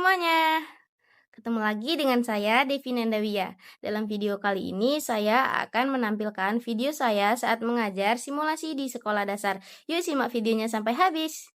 semuanya, ketemu lagi dengan saya Devi Nandawia. Dalam video kali ini saya akan menampilkan video saya saat mengajar simulasi di sekolah dasar. Yuk simak videonya sampai habis.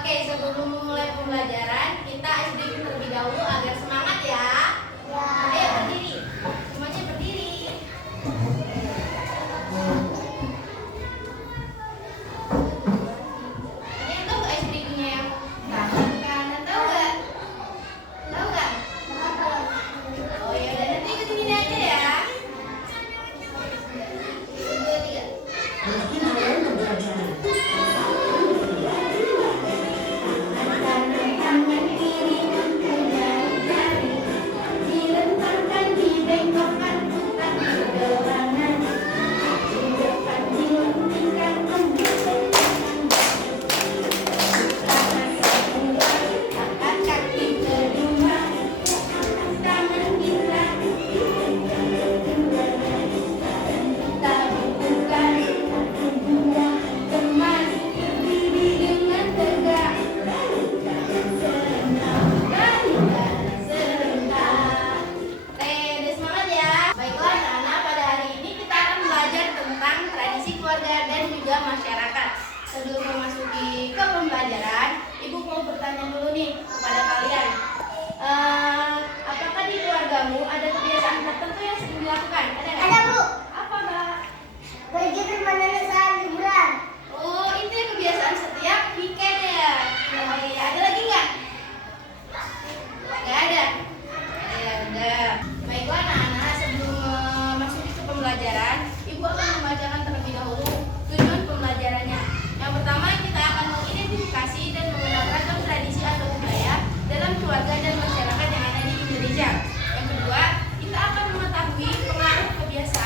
Oke, sebelum memulai pembelajaran, kita SDQ terlebih dahulu agar semangat ya. Ayo berdiri, semuanya berdiri. Ini tahu nggak SDQ-nya yang kanan? Tahu nggak? Tahu nggak? Oh ya, udah nanti ikutin ini aja ya. 1, 2, 3. Masyarakat. Sebelum memasuki ke pembelajaran, Ibu mau bertanya dulu nih kepada kalian. Apakah di keluargamu ada kebiasaan tertentu yang sering dilakukan? Ada nggak? Ada, Bu. Apa, Mbak? Pergi kemana saat liburan. Oh, itu ya kebiasaan setiap weekend ya. Oh iya, ada lagi nggak? Nggak ada. Ya udah. Baiklah anak-anak, sebelum memasuki ke pembelajaran, Ibu akan membacakan terlebih dahulu tujuan pembelajarannya. Yang pertama, kita akan mengidentifikasi dan mengenal ragam tradisi atau budaya dalam keluarga dan masyarakat yang ada di Indonesia. Yang kedua, kita akan mengetahui pengaruh kebiasaan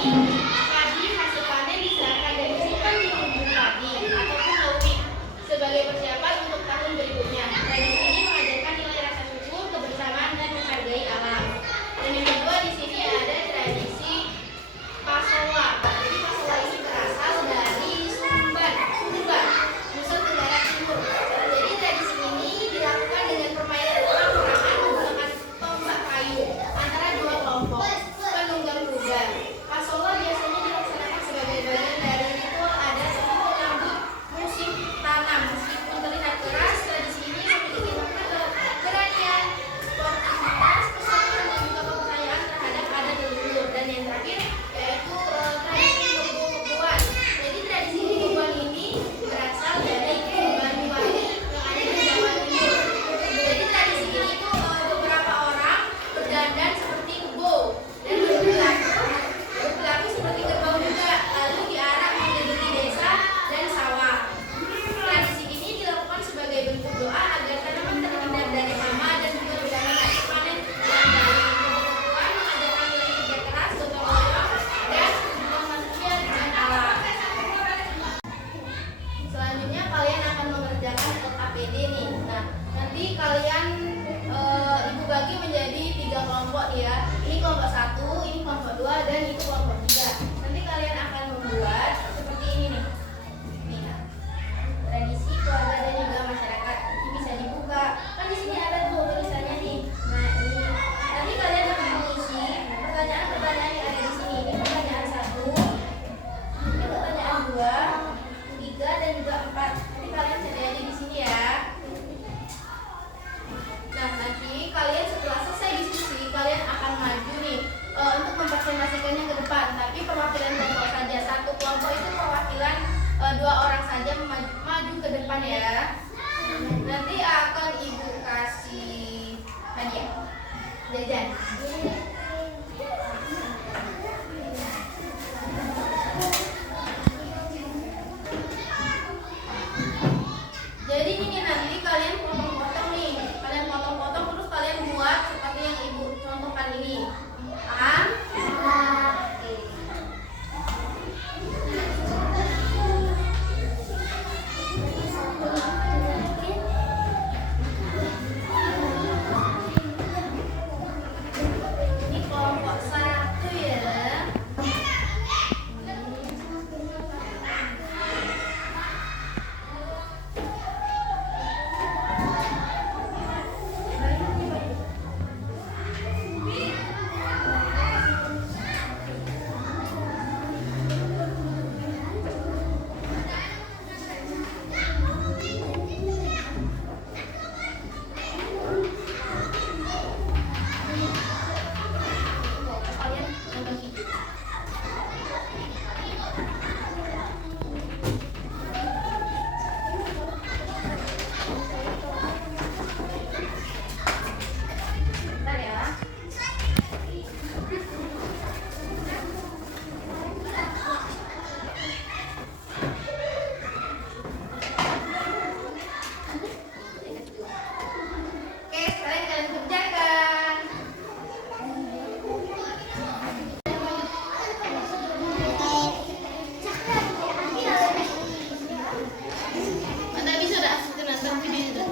Padi hasil panen diserahkan dan disimpan di lumbung padi ataupun laumik sebagai persiapan untuk tahun berikutnya. Tradisi ini mengajarkan nilai rasa syukur, kebersamaan, dan menghargai alam. Dan yang kedua di sini ada tradisi Pasola. Jadi Pasola ini berasal dari Sumbar, Nusa Tenggara Timur. Jadi tradisi ini dilakukan dengan permainan orang-orangan menggunakan tombak kayu antara dua kelompok penunggang kuda. Pasola biasanya dilaksanakan sebagai bagian dari ritual adat untuk menyambut musim tanam. Meskipun terlihat keras, tradisi ini memiliki makna keberanian, sportivitas, kesatuan, dan juga kepercayaan terhadap adat leluhur. Dan yang terakhir yaitu tradisi kebo-keboan. Jadi tradisi kebo-keboan ini berasal dari Banyuwangi yang ada di Jawa Timur. Jadi tradisi ini tuh beberapa orang berdandan seperti kebo dan berperilaku seperti kerbau juga, lalu diarak mengelilingi desa dan sawah. Tradisi ini dilakukan sebagai bentuk doa agar tanaman terhindar dari hama dan juga bisa menarik panen yang baik. Kebo-keboan mengajarkan nilai kerja keras, gotong royong, dan hubungan manusia dengan alam. Selanjutnya kalian akan mengerjakan LKPD nih. Nah, nanti kalian ibu bagi menjadi 3 kelompok ya. Ini kelompok 1, ini kelompok 2, dan itu kelompok 3. Nanti kalian akan membuat seperti ini nih. Nih, nah. Tradisi keluarga dan juga masyarakat. Ini bisa dibuka. Kan di sini ada tuh tulisannya nih. Nah, ini. Nanti kalian akan mengisi pertanyaan-pertanyaan yang ada di sini. Ini pertanyaan 1, ini pertanyaan 2, 3, dan juga 4. Nanti kalian cari aja di sini ya. Nah, nanti kalian setelah selesai diskusi, kalian akan maju nih untuk mempresentasikannya ke depan. Tapi perwakilan kelompok saja. Satu kelompok itu perwakilan 2 orang saja maju ke depan ya. Nanti akan ibu kasih hadiah jajan. Jadi ini nanti kalian potong-potong nih. Kalian potong-potong terus kalian buat seperti yang ibu contohkan ini. Paham? Oke. Ini kelompok 1 ya. Kalian nonton video. Bentar ya. Oke, sekarang kalian kerjakan. Anda bisa dah nonton video itu.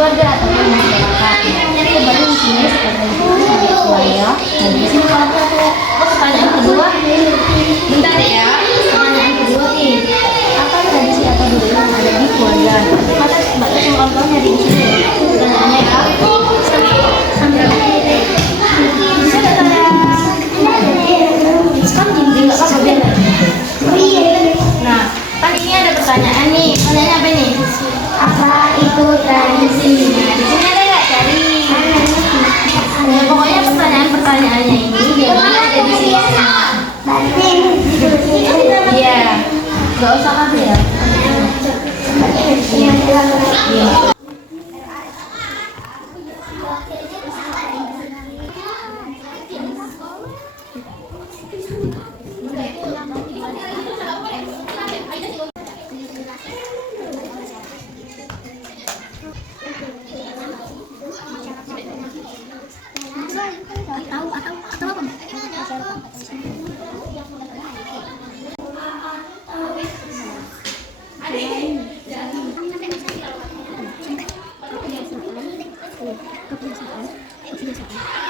Keluarga ataupun masyarakat. Sebenarnya di sini seperti itu keluarga. Dan di sini pertanyaan kedua, bentar ya. Pertanyaan kedua nih, apa tradisi atau budaya yang ada di keluarga? Maka batas yang contohnya di sini. Pertanyaannya ya. Sambil bisa kata sekarang jadi nggak apa-apa. Nah, kan ini ada pertanyaan nih. Pertanyaannya apa nih? Apa itu tradisi? Nah, di sini ada nggak cari? Ya, pokoknya pertanyaan-pertanyaannya ini jawabannya ada di sini. Iya, nggak usah kaget ya. Apakah semuanya sudah selesai?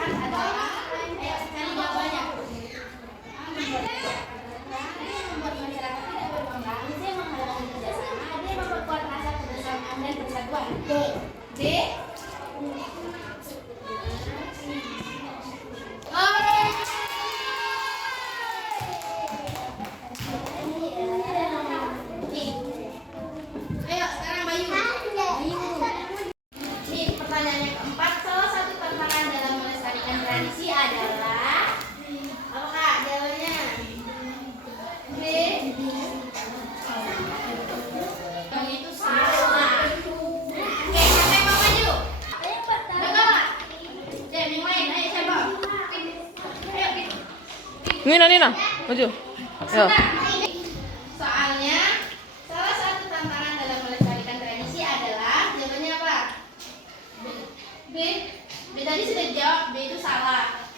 masyarakat adalah, ayo cari jawabannya. Membuat masyarakat tidak berkembang, C. Menghalangi kerjasama, D. Memperkuat rasa kebersamaan dan persatuan. D. Ayo sekarang Bayu. Nih pertanyaannya keempat, salah satu tantangan dalam melestarikan tradisi adalah apa kak? Jawabannya B. Yang itu salah. Oke, siapa yang mau maju? Betul nggak? Yang lain, ayo siapa? Ayo. Nina, maju. Ayo. Soalnya salah satu tantangan dalam melestarikan tradisi adalah jawabannya apa? B. B tadi sudah dijawab, B itu salah.